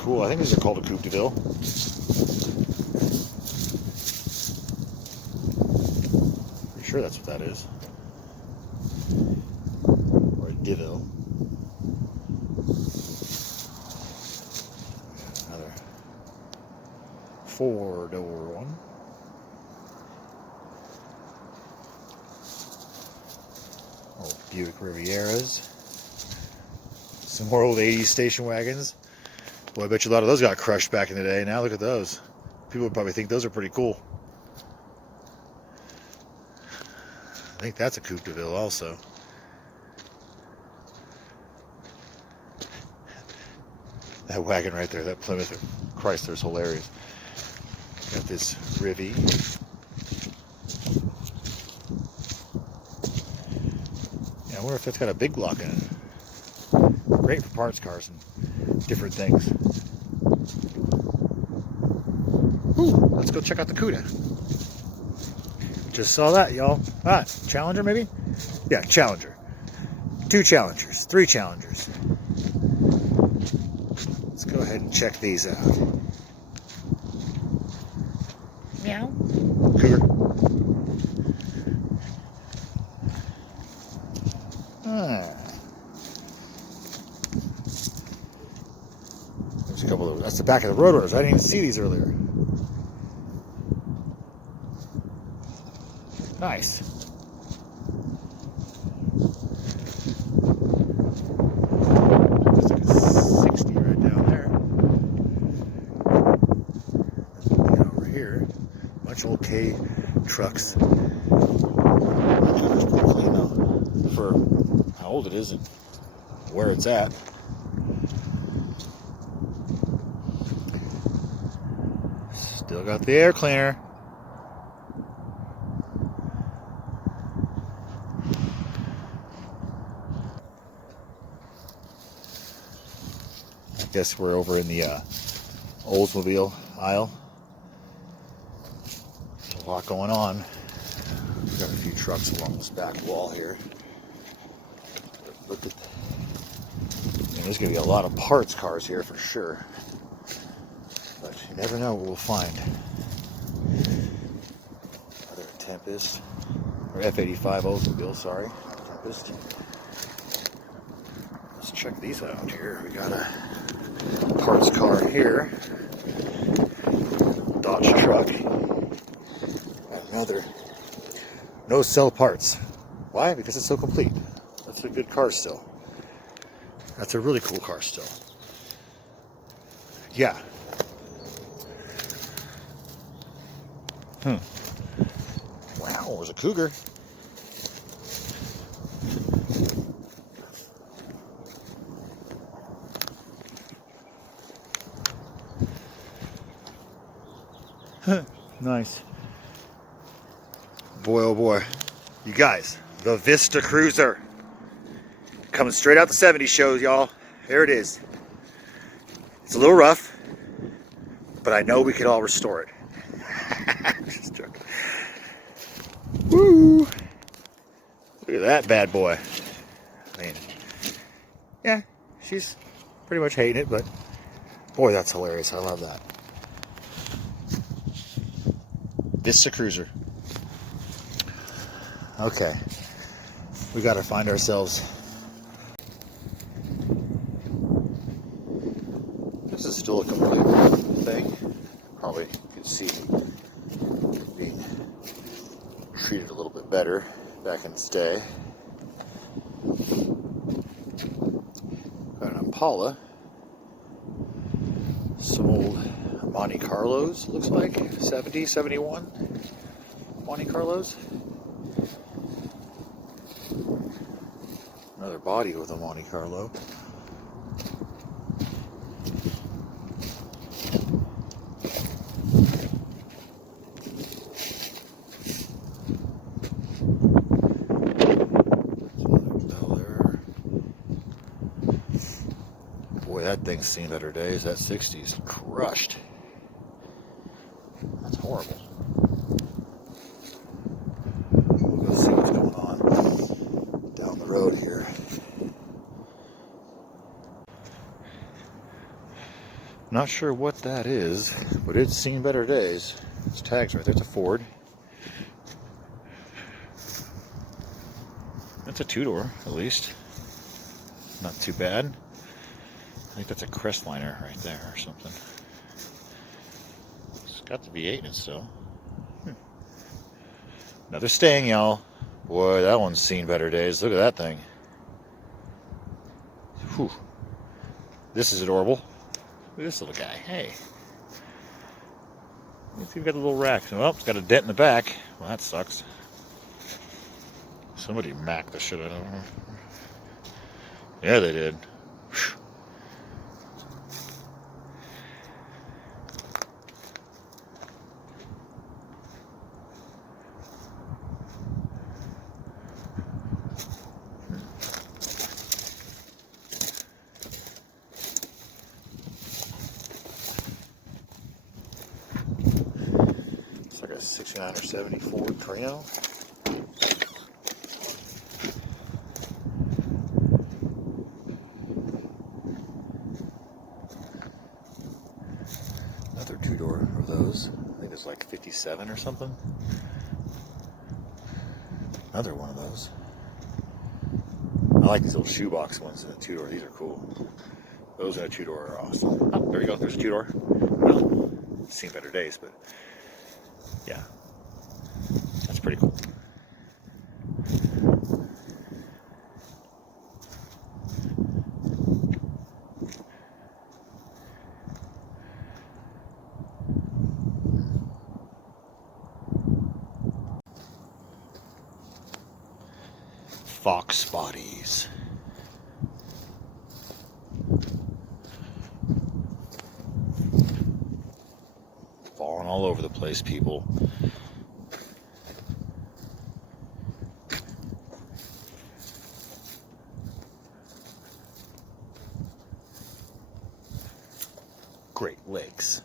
cool. I think these are called a Coupe de Ville. Pretty sure that's what that is. Or a DeVille. Another 4-door one. Old Buick Rivieras. Some more old 80s station wagons. Boy, I bet you a lot of those got crushed back in the day. Now look at those. People would probably think those are pretty cool. I think that's a Coupe de Ville also. That wagon right there, that Plymouth or Chrysler's hilarious. Got this Rivy. Yeah, I wonder if that's got a big block in it. Great for parts cars and different things. Ooh, let's go check out the Cuda. Just saw that, y'all. Ah, Challenger maybe? Yeah, Challenger. 2 Challengers, 3 Challengers. Let's go ahead and check these out. Meow. Cougar. There's a couple of those. That's the back of the road doors. I didn't even see these earlier. Nice. That's like a 60 right down there. And over here, a bunch of old K trucks. It's pretty clean though, for how old it is and where it's at. Still got the air cleaner. I guess we're over in the Oldsmobile aisle. There's a lot going on. We've got a few trucks along this back wall here. Look at, there's going to be a lot of parts cars here for sure. But you never know what we'll find. Another Tempest, or F85 Oldsmobile, sorry, Tempest. Let's check these out here. We got a parts car here. Dodge truck. And another no sell parts. Why? Because it's so complete. That's a good car still. That's a really cool car still. Yeah. Wow, there's a Cougar. Nice. Boy, oh boy. You guys, the Vista Cruiser. Coming straight out the 70s shows, y'all. There it is. It's a little rough, but I know we could all restore it. Just joking. Woo! Look at that bad boy. I mean, yeah, she's pretty much hating it, but boy, that's hilarious. I love that. Vista Cruiser. Okay, we got to find ourselves. This is still a complete thing. Probably could see being treated a little bit better back in its day. Got an Impala. Some old Monte Carlos, looks like. 70, 71 Monte Carlos. Another body with a Monte Carlo. Boy, that thing's seen better days. That 60's crushed. That's horrible. We'll go see what's going on down the road here. Not sure what that is, but it's seen better days. Its tag's right there. It's a Ford. That's a two-door, at least. Not too bad. I think that's a Crestliner right there or something. It's got the V8 in it still. Another Stang, y'all. Boy, that one's seen better days. Look at that thing. Whew. This is adorable. Look at this little guy. Hey. Let's see if we've got the little rack. Well, it's got a dent in the back. Well, that sucks. Somebody macked the shit out of him. Yeah, they did. Whew. It's like a 69 or 70 Ford Creo. Another two-door of those. I think it's like 57 or something. Another one of those. I like these little shoebox ones in a two-door. These are cool. Those in a two-door are awesome. Oh, there you go. There's a two-door. Well, it's seen better days, but yeah, that's pretty cool. Fox bodies. Falling all over the place, people. Great Lakes.